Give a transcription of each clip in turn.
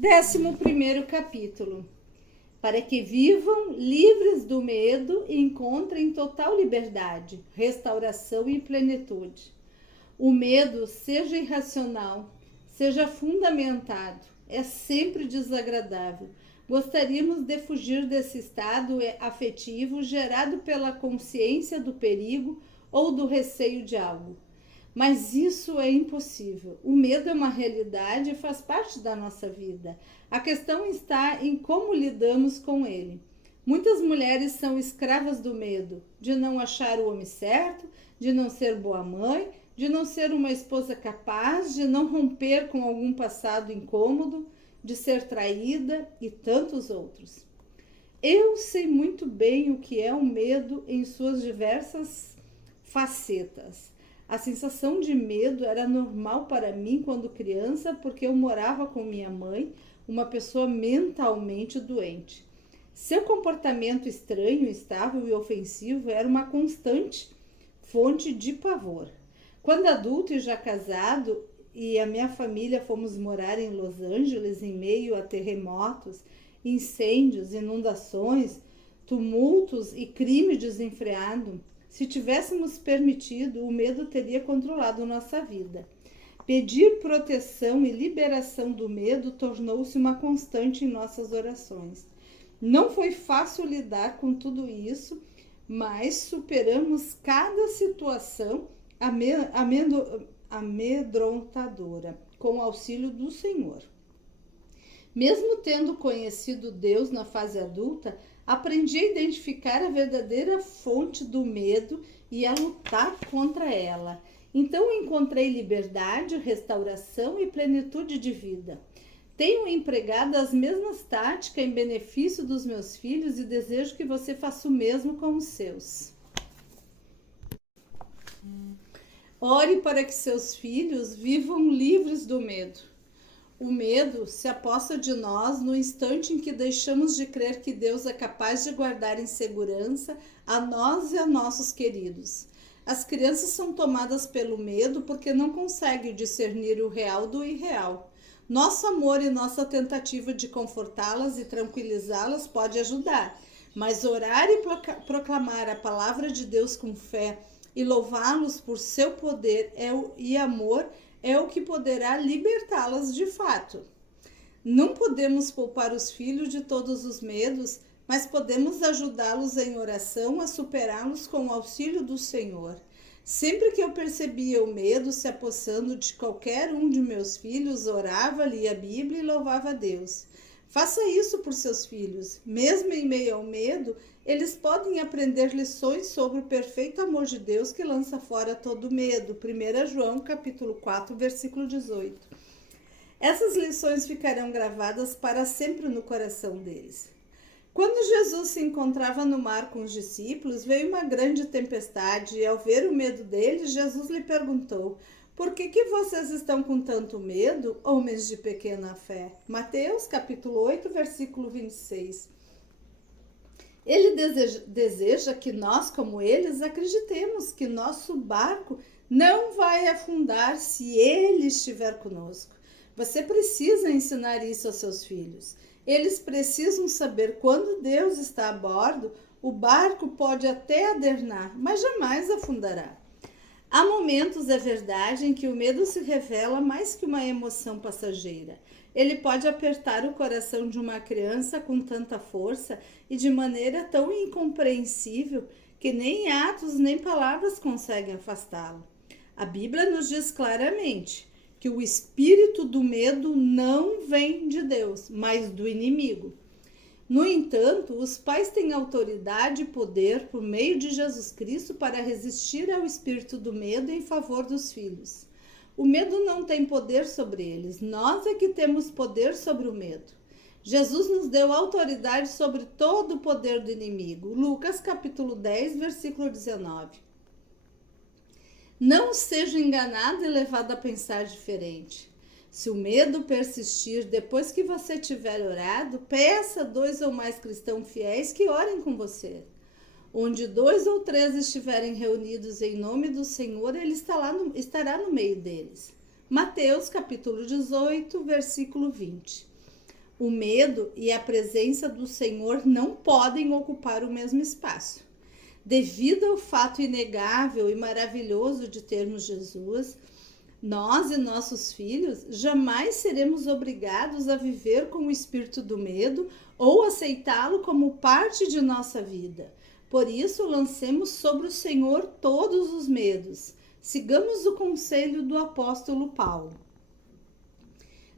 11º capítulo. Para que vivam livres do medo e encontrem total liberdade, restauração e plenitude. O medo, seja irracional, seja fundamentado, é sempre desagradável. Gostaríamos de fugir desse estado afetivo gerado pela consciência do perigo ou do receio de algo. Mas isso é impossível. O medo é uma realidade e faz parte da nossa vida. A questão está em como lidamos com ele. Muitas mulheres são escravas do medo, de não achar o homem certo, de não ser boa mãe, de não ser uma esposa capaz, de não romper com algum passado incômodo, de ser traída e tantos outros. Eu sei muito bem o que é o medo em suas diversas facetas. A sensação de medo era normal para mim quando criança, porque eu morava com minha mãe, uma pessoa mentalmente doente. Seu comportamento estranho, instável e ofensivo era uma constante fonte de pavor. Quando adulto e já casado, e a minha família fomos morar em Los Angeles em meio a terremotos, incêndios, inundações, tumultos e crime desenfreado, se tivéssemos permitido, o medo teria controlado nossa vida. Pedir proteção e liberação do medo tornou-se uma constante em nossas orações. Não foi fácil lidar com tudo isso, mas superamos cada situação amedrontadora com o auxílio do Senhor. Mesmo tendo conhecido Deus na fase adulta, aprendi a identificar a verdadeira fonte do medo e a lutar contra ela. Então encontrei liberdade, restauração e plenitude de vida. Tenho empregado as mesmas táticas em benefício dos meus filhos e desejo que você faça o mesmo com os seus. Ore para que seus filhos vivam livres do medo. O medo se aposta de nós no instante em que deixamos de crer que Deus é capaz de guardar em segurança a nós e a nossos queridos. As crianças são tomadas pelo medo porque não conseguem discernir o real do irreal. Nosso amor e nossa tentativa de confortá-las e tranquilizá-las pode ajudar, mas orar e proclamar a palavra de Deus com fé e louvá-los por seu poder e amor é o que poderá libertá-las de fato. Não podemos poupar os filhos de todos os medos, mas podemos ajudá-los em oração a superá-los com o auxílio do Senhor. Sempre que eu percebia o medo se apossando de qualquer um de meus filhos, orava, lia a Bíblia e louvava a Deus. Faça isso por seus filhos. Mesmo em meio ao medo, eles podem aprender lições sobre o perfeito amor de Deus que lança fora todo medo. 1 João capítulo 4, versículo 18. Essas lições ficarão gravadas para sempre no coração deles. Quando Jesus se encontrava no mar com os discípulos, veio uma grande tempestade e ao ver o medo deles, Jesus lhe perguntou: por que vocês estão com tanto medo, homens de pequena fé? Mateus capítulo 8, versículo 26. Ele deseja que nós, como eles, acreditemos que nosso barco não vai afundar se ele estiver conosco. Você precisa ensinar isso aos seus filhos. Eles precisam saber quando Deus está a bordo, o barco pode até adernar, mas jamais afundará. Há momentos, é verdade, em que o medo se revela mais que uma emoção passageira. Ele pode apertar o coração de uma criança com tanta força e de maneira tão incompreensível que nem atos nem palavras conseguem afastá-lo. A Bíblia nos diz claramente que o espírito do medo não vem de Deus, mas do inimigo. No entanto, os pais têm autoridade e poder por meio de Jesus Cristo para resistir ao espírito do medo em favor dos filhos. O medo não tem poder sobre eles, nós é que temos poder sobre o medo. Jesus nos deu autoridade sobre todo o poder do inimigo. Lucas capítulo 10, versículo 19. Não seja enganado e levado a pensar diferente. Se o medo persistir depois que você tiver orado, peça 2 ou mais cristãos fiéis que orem com você. Onde 2 ou 3 estiverem reunidos em nome do Senhor, Ele estará no meio deles. Mateus capítulo 18, versículo 20. O medo e a presença do Senhor não podem ocupar o mesmo espaço. Devido ao fato inegável e maravilhoso de termos Jesus, nós e nossos filhos jamais seremos obrigados a viver com o espírito do medo ou aceitá-lo como parte de nossa vida. Por isso, lancemos sobre o Senhor todos os medos. Sigamos o conselho do apóstolo Paulo.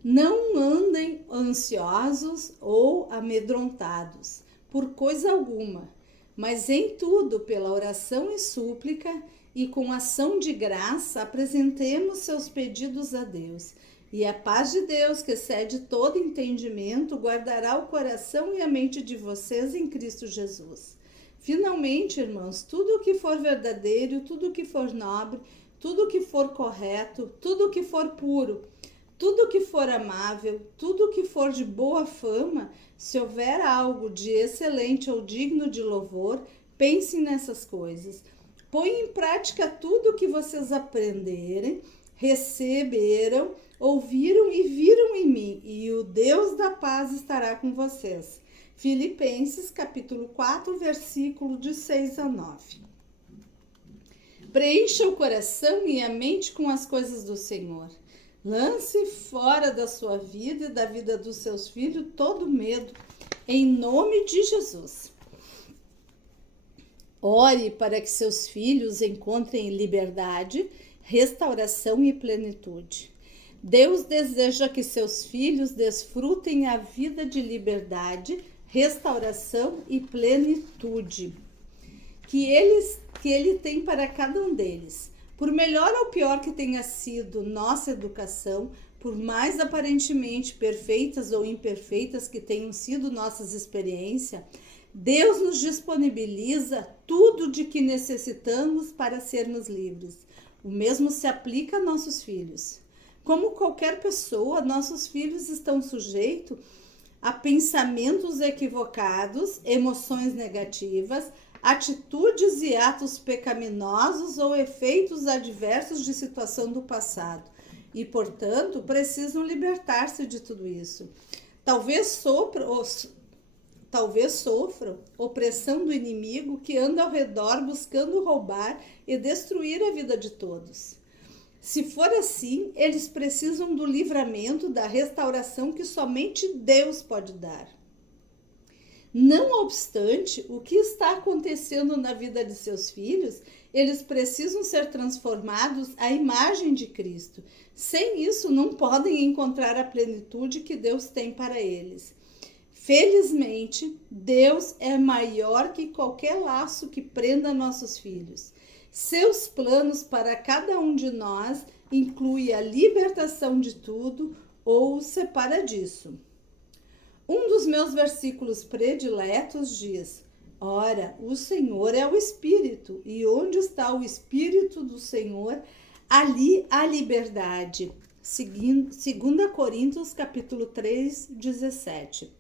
Não andem ansiosos ou amedrontados por coisa alguma, mas em tudo, pela oração e súplica e com ação de graça, apresentemos seus pedidos a Deus. E a paz de Deus, que excede todo entendimento, guardará o coração e a mente de vocês em Cristo Jesus. Finalmente, irmãos, tudo o que for verdadeiro, tudo o que for nobre, tudo o que for correto, tudo o que for puro, tudo que for amável, tudo que for de boa fama, se houver algo de excelente ou digno de louvor, pensem nessas coisas. Põem em prática tudo o que vocês aprenderem, receberam, ouviram e viram em mim, e o Deus da paz estará com vocês. Filipenses, capítulo 4, versículo de 6 a 9. Preencha o coração e a mente com as coisas do Senhor. Lance fora da sua vida e da vida dos seus filhos todo medo, em nome de Jesus. Ore para que seus filhos encontrem liberdade, restauração e plenitude. Deus deseja que seus filhos desfrutem a vida de liberdade, restauração e plenitude que ele tem para cada um deles. Por melhor ou pior que tenha sido nossa educação, por mais aparentemente perfeitas ou imperfeitas que tenham sido nossas experiências, Deus nos disponibiliza tudo de que necessitamos para sermos livres. O mesmo se aplica a nossos filhos. Como qualquer pessoa, nossos filhos estão sujeitos a pensamentos equivocados, emoções negativas, atitudes e atos pecaminosos ou efeitos adversos de situação do passado e, portanto, precisam libertar-se de tudo isso. Talvez sofram opressão do inimigo que anda ao redor buscando roubar e destruir a vida de todos. Se for assim, eles precisam do livramento, da restauração que somente Deus pode dar. Não obstante o que está acontecendo na vida de seus filhos, eles precisam ser transformados à imagem de Cristo. Sem isso, não podem encontrar a plenitude que Deus tem para eles. Felizmente, Deus é maior que qualquer laço que prenda nossos filhos. Seus planos para cada um de nós incluem a libertação de tudo ou o separa disso. Um dos meus versículos prediletos diz: ora, o Senhor é o Espírito, e onde está o Espírito do Senhor, ali há liberdade. 2 Coríntios, capítulo 3, 17.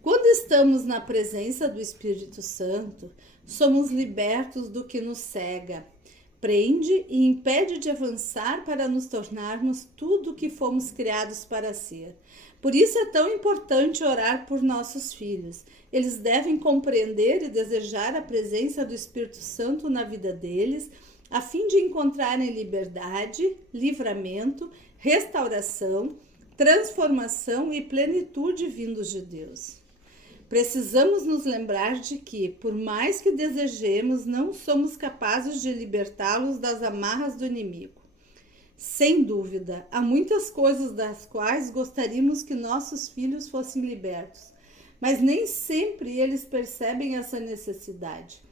Quando estamos na presença do Espírito Santo, somos libertos do que nos cega, prende e impede de avançar para nos tornarmos tudo o que fomos criados para ser. Por isso é tão importante orar por nossos filhos. Eles devem compreender e desejar a presença do Espírito Santo na vida deles, a fim de encontrarem liberdade, livramento, restauração, transformação e plenitude vindos de Deus. Precisamos nos lembrar de que, por mais que desejemos, não somos capazes de libertá-los das amarras do inimigo. Sem dúvida, há muitas coisas das quais gostaríamos que nossos filhos fossem libertos, mas nem sempre eles percebem essa necessidade.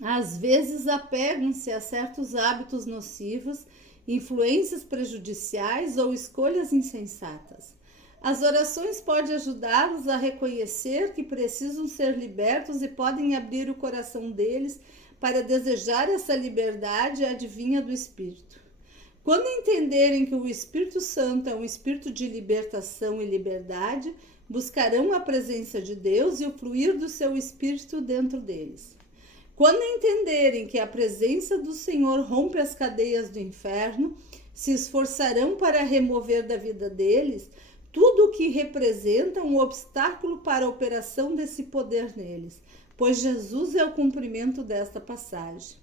Às vezes apegam-se a certos hábitos nocivos, influências prejudiciais ou escolhas insensatas. As orações podem ajudá-los a reconhecer que precisam ser libertos e podem abrir o coração deles para desejar essa liberdade advinha do Espírito. Quando entenderem que o Espírito Santo é um espírito de libertação e liberdade, buscarão a presença de Deus e o fluir do seu Espírito dentro deles. Quando entenderem que a presença do Senhor rompe as cadeias do inferno, se esforçarão para remover da vida deles tudo o que representa um obstáculo para a operação desse poder neles, pois Jesus é o cumprimento desta passagem.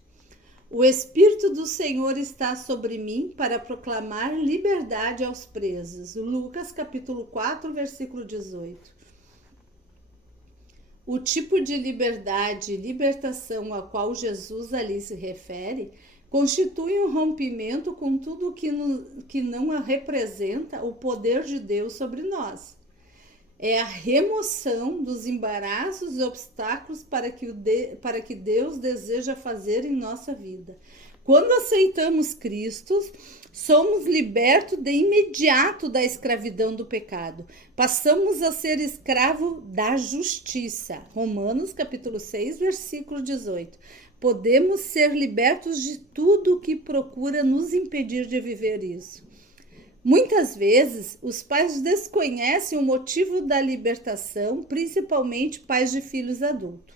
O Espírito do Senhor está sobre mim para proclamar liberdade aos presos. Lucas capítulo 4, versículo 18. O tipo de liberdade e libertação a qual Jesus ali se refere constitui um rompimento com tudo que não representa o poder de Deus sobre nós. É a remoção dos embaraços e obstáculos para que Deus deseja fazer em nossa vida. Quando aceitamos Cristo, somos libertos de imediato da escravidão do pecado. Passamos a ser escravo da justiça. Romanos capítulo 6, versículo 18. Podemos ser libertos de tudo que procura nos impedir de viver isso. Muitas vezes, os pais desconhecem o motivo da libertação, principalmente pais de filhos adultos.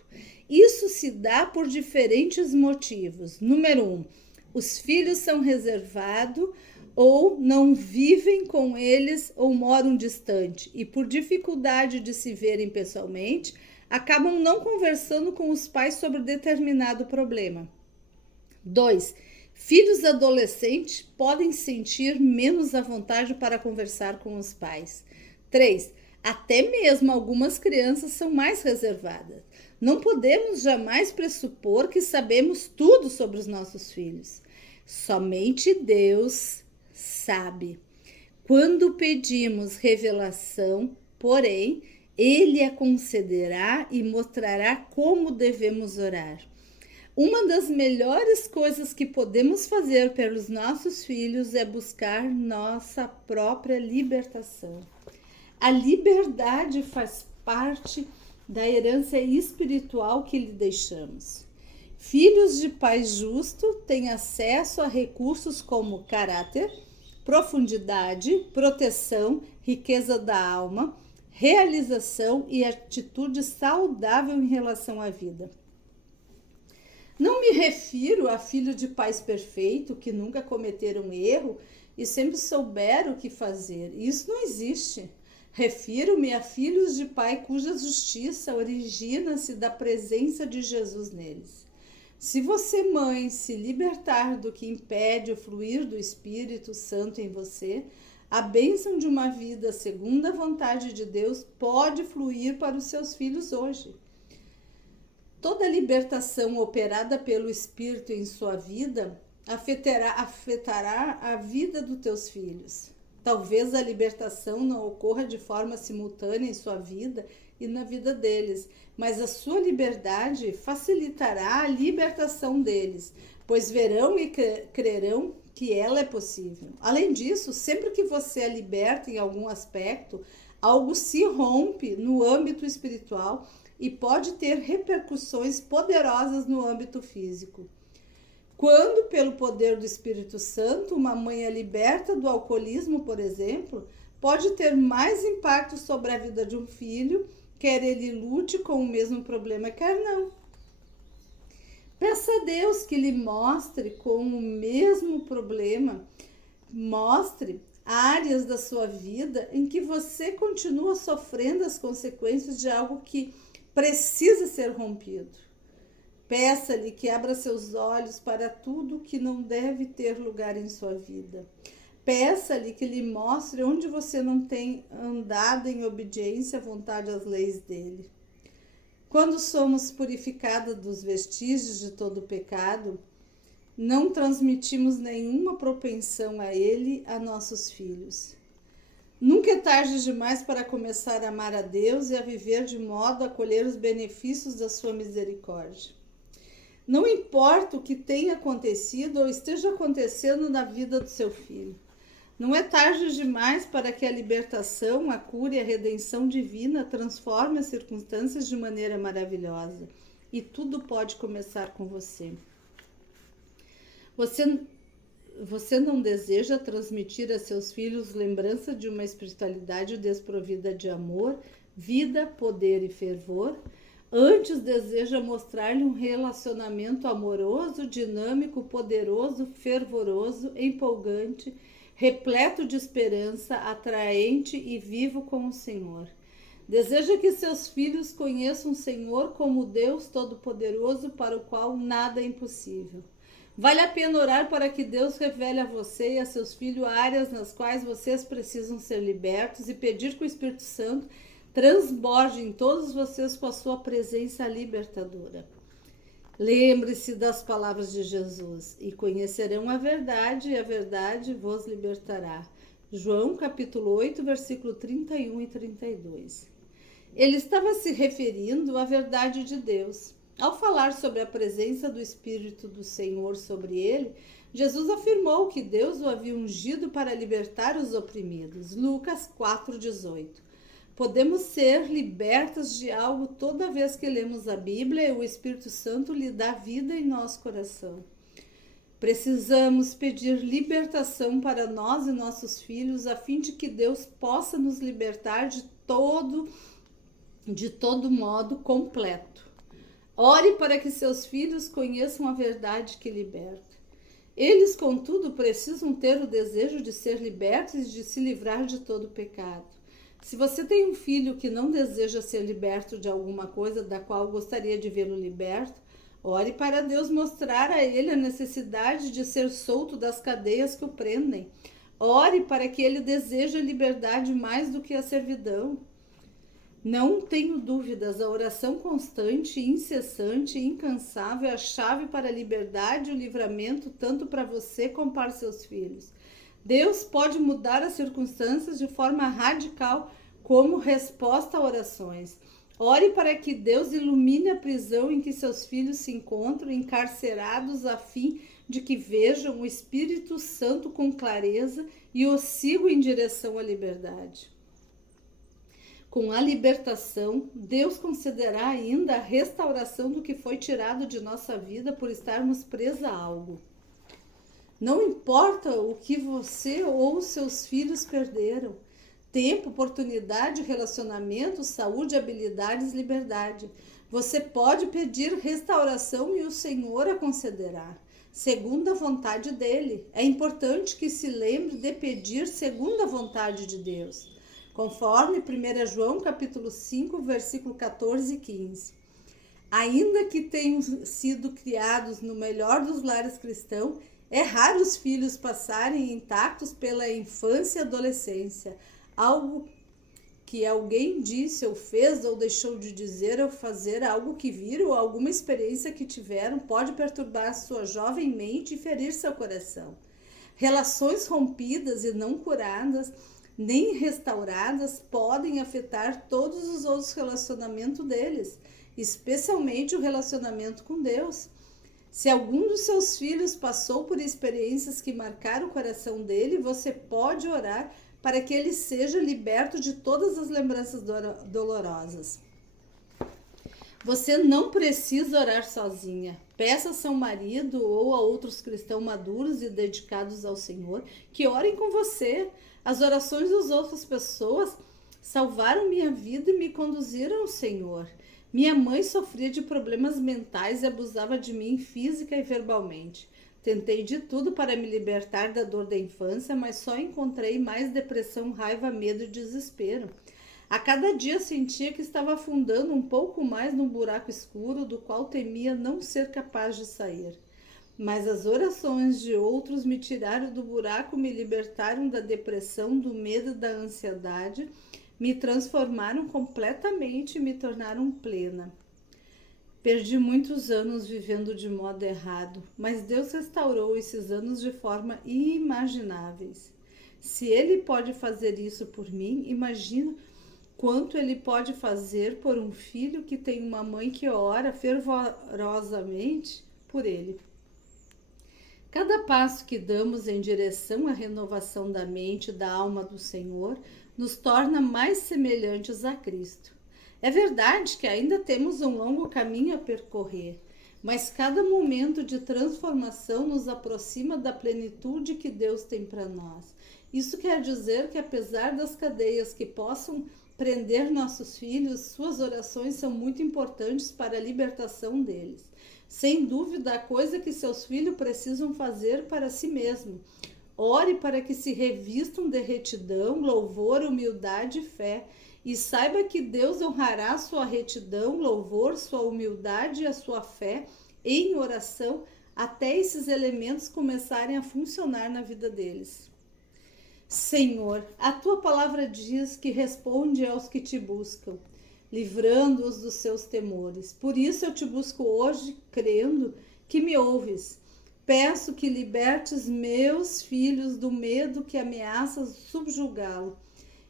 Isso se dá por diferentes motivos. Número 1, os filhos são reservados ou não vivem com eles ou moram distante e por dificuldade de se verem pessoalmente, acabam não conversando com os pais sobre determinado problema. 2, filhos adolescentes podem sentir menos à vontade para conversar com os pais. 3, até mesmo algumas crianças são mais reservadas. Não podemos jamais pressupor que sabemos tudo sobre os nossos filhos. Somente Deus sabe. Quando pedimos revelação, porém, Ele a concederá e mostrará como devemos orar. Uma das melhores coisas que podemos fazer pelos nossos filhos é buscar nossa própria libertação. A liberdade faz parte da herança espiritual que lhe deixamos. Filhos de pai justo têm acesso a recursos como caráter, profundidade, proteção, riqueza da alma, realização e atitude saudável em relação à vida. Não me refiro a filhos de pais perfeitos que nunca cometeram erro e sempre souberam o que fazer. Isso não existe. Refiro-me a filhos de pai cuja justiça origina-se da presença de Jesus neles. Se você, mãe, se libertar do que impede o fluir do Espírito Santo em você, a bênção de uma vida segundo a vontade de Deus pode fluir para os seus filhos hoje. Toda libertação operada pelo Espírito em sua vida afetará a vida dos teus filhos. Talvez a libertação não ocorra de forma simultânea em sua vida e na vida deles, mas a sua liberdade facilitará a libertação deles, pois verão e crerão que ela é possível. Além disso, sempre que você é liberta em algum aspecto, algo se rompe no âmbito espiritual e pode ter repercussões poderosas no âmbito físico. Quando, pelo poder do Espírito Santo, uma mãe é liberta do alcoolismo, por exemplo, pode ter mais impacto sobre a vida de um filho, quer ele lute com o mesmo problema, quer não. Peça a Deus que lhe mostre com o mesmo problema, mostre áreas da sua vida em que você continua sofrendo as consequências de algo que precisa ser rompido. Peça-lhe que abra seus olhos para tudo que não deve ter lugar em sua vida. Peça-lhe que lhe mostre onde você não tem andado em obediência à vontade às leis dele. Quando somos purificados dos vestígios de todo o pecado, não transmitimos nenhuma propensão a ele a nossos filhos. Nunca é tarde demais para começar a amar a Deus e a viver de modo a colher os benefícios da sua misericórdia. Não importa o que tenha acontecido ou esteja acontecendo na vida do seu filho. Não é tarde demais para que a libertação, a cura e a redenção divina transformem as circunstâncias de maneira maravilhosa. E tudo pode começar com você. Você não deseja transmitir a seus filhos lembrança de uma espiritualidade desprovida de amor, vida, poder e fervor? Antes deseja mostrar-lhe um relacionamento amoroso, dinâmico, poderoso, fervoroso, empolgante, repleto de esperança, atraente e vivo com o Senhor. Deseja que seus filhos conheçam o Senhor como Deus Todo-Poderoso, para o qual nada é impossível. Vale a pena orar para que Deus revele a você e a seus filhos áreas nas quais vocês precisam ser libertos e pedir que o Espírito Santo transborde em todos vocês com a sua presença libertadora. Lembre-se das palavras de Jesus: e conhecerão a verdade, e a verdade vos libertará. João capítulo 8, versículo 31 e 32. Ele estava se referindo à verdade de Deus. Ao falar sobre a presença do Espírito do Senhor sobre ele, Jesus afirmou que Deus o havia ungido para libertar os oprimidos. Lucas 4,18. Podemos ser libertas de algo toda vez que lemos a Bíblia e o Espírito Santo lhe dá vida em nosso coração. Precisamos pedir libertação para nós e nossos filhos, a fim de que Deus possa nos libertar de todo modo completo. Ore para que seus filhos conheçam a verdade que liberta. Eles, contudo, precisam ter o desejo de ser libertos e de se livrar de todo pecado. Se você tem um filho que não deseja ser liberto de alguma coisa da qual gostaria de vê-lo liberto, ore para Deus mostrar a ele a necessidade de ser solto das cadeias que o prendem. Ore para que ele deseje a liberdade mais do que a servidão. Não tenho dúvidas, a oração constante, incessante e incansável é a chave para a liberdade e o livramento, tanto para você como para seus filhos. Deus pode mudar as circunstâncias de forma radical como resposta a orações. Ore para que Deus ilumine a prisão em que seus filhos se encontram encarcerados, a fim de que vejam o Espírito Santo com clareza e os sigam em direção à liberdade. Com a libertação, Deus concederá ainda a restauração do que foi tirado de nossa vida por estarmos presos a algo. Não importa o que você ou seus filhos perderam: tempo, oportunidade, relacionamento, saúde, habilidades, liberdade. Você pode pedir restauração e o Senhor a concederá, segundo a vontade dele. É importante que se lembre de pedir segundo a vontade de Deus, conforme 1 João capítulo 5, versículo 14 e 15. Ainda que tenham sido criados no melhor dos lares cristãos, é raro os filhos passarem intactos pela infância e adolescência. Algo que alguém disse ou fez ou deixou de dizer ou fazer, algo que viram ou alguma experiência que tiveram, pode perturbar sua jovem mente e ferir seu coração. Relações rompidas e não curadas nem restauradas podem afetar todos os outros relacionamentos deles, especialmente o relacionamento com Deus. Se algum dos seus filhos passou por experiências que marcaram o coração dele, você pode orar para que ele seja liberto de todas as lembranças dolorosas. Você não precisa orar sozinha. Peça a seu marido ou a outros cristãos maduros e dedicados ao Senhor que orem com você. As orações das outras pessoas salvaram minha vida e me conduziram ao Senhor. Minha mãe sofria de problemas mentais e abusava de mim física e verbalmente. Tentei de tudo para me libertar da dor da infância, mas só encontrei mais depressão, raiva, medo e desespero. A cada dia sentia que estava afundando um pouco mais num buraco escuro do qual temia não ser capaz de sair. Mas as orações de outros me tiraram do buraco, me libertaram da depressão, do medo e da ansiedade, me transformaram completamente e me tornaram plena. Perdi muitos anos vivendo de modo errado, mas Deus restaurou esses anos de forma inimagináveis. Se Ele pode fazer isso por mim, imagino quanto Ele pode fazer por um filho que tem uma mãe que ora fervorosamente por ele. Cada passo que damos em direção à renovação da mente e da alma do Senhor nos torna mais semelhantes a Cristo. É verdade que ainda temos um longo caminho a percorrer, mas cada momento de transformação nos aproxima da plenitude que Deus tem para nós. Isso quer dizer que, apesar das cadeias que possam prender nossos filhos, suas orações são muito importantes para a libertação deles. Sem dúvida, a coisa que seus filhos precisam fazer para si mesmos. Ore para que se revistam de retidão, louvor, humildade e fé. E saiba que Deus honrará sua retidão, louvor, sua humildade e a sua fé em oração até esses elementos começarem a funcionar na vida deles. Senhor, a tua palavra diz que responde aos que te buscam, livrando-os dos seus temores. Por isso eu te busco hoje, crendo que me ouves. Peço que libertes meus filhos do medo que ameaça subjugá-lo.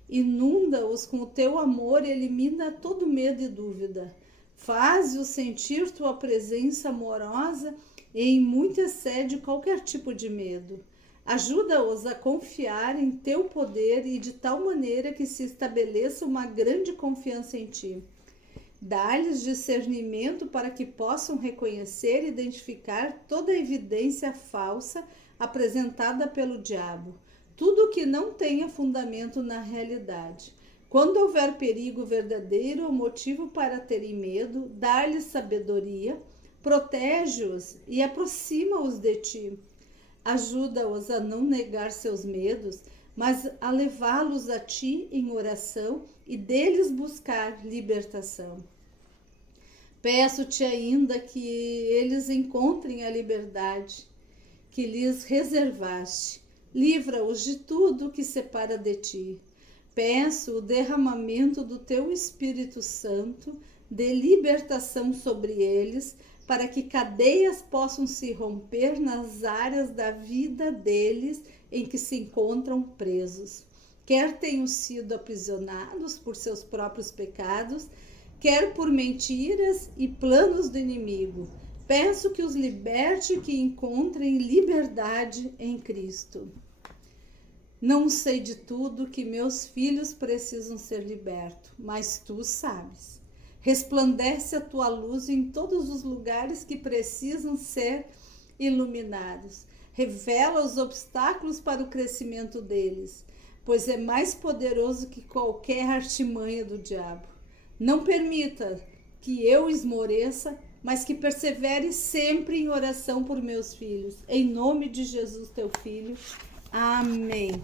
Inunda-os com o teu amor e elimina todo medo e dúvida. Faze-os sentir tua presença amorosa e em muito excede qualquer tipo de medo. Ajuda-os a confiar em teu poder e de tal maneira que se estabeleça uma grande confiança em ti. Dá-lhes discernimento para que possam reconhecer e identificar toda a evidência falsa apresentada pelo diabo, tudo que não tenha fundamento na realidade. Quando houver perigo verdadeiro ou motivo para terem medo, dá-lhes sabedoria, protege-os e aproxima-os de ti. Ajuda-os a não negar seus medos, mas a levá-los a ti em oração e deles buscar libertação. Peço-te ainda que eles encontrem a liberdade que lhes reservaste. Livra-os de tudo que separa de ti. Peço o derramamento do teu Espírito Santo, de libertação sobre eles, para que cadeias possam se romper nas áreas da vida deles em que se encontram presos. Quer tenham sido aprisionados por seus próprios pecados, quer por mentiras e planos do inimigo. Peço que os liberte e que encontrem liberdade em Cristo. Não sei de tudo que meus filhos precisam ser libertos, mas tu sabes. Resplandece a tua luz em todos os lugares que precisam ser iluminados. Revela os obstáculos para o crescimento deles, pois é mais poderoso que qualquer artimanha do diabo. Não permita que eu esmoreça, mas que persevere sempre em oração por meus filhos. Em nome de Jesus, teu Filho. Amém.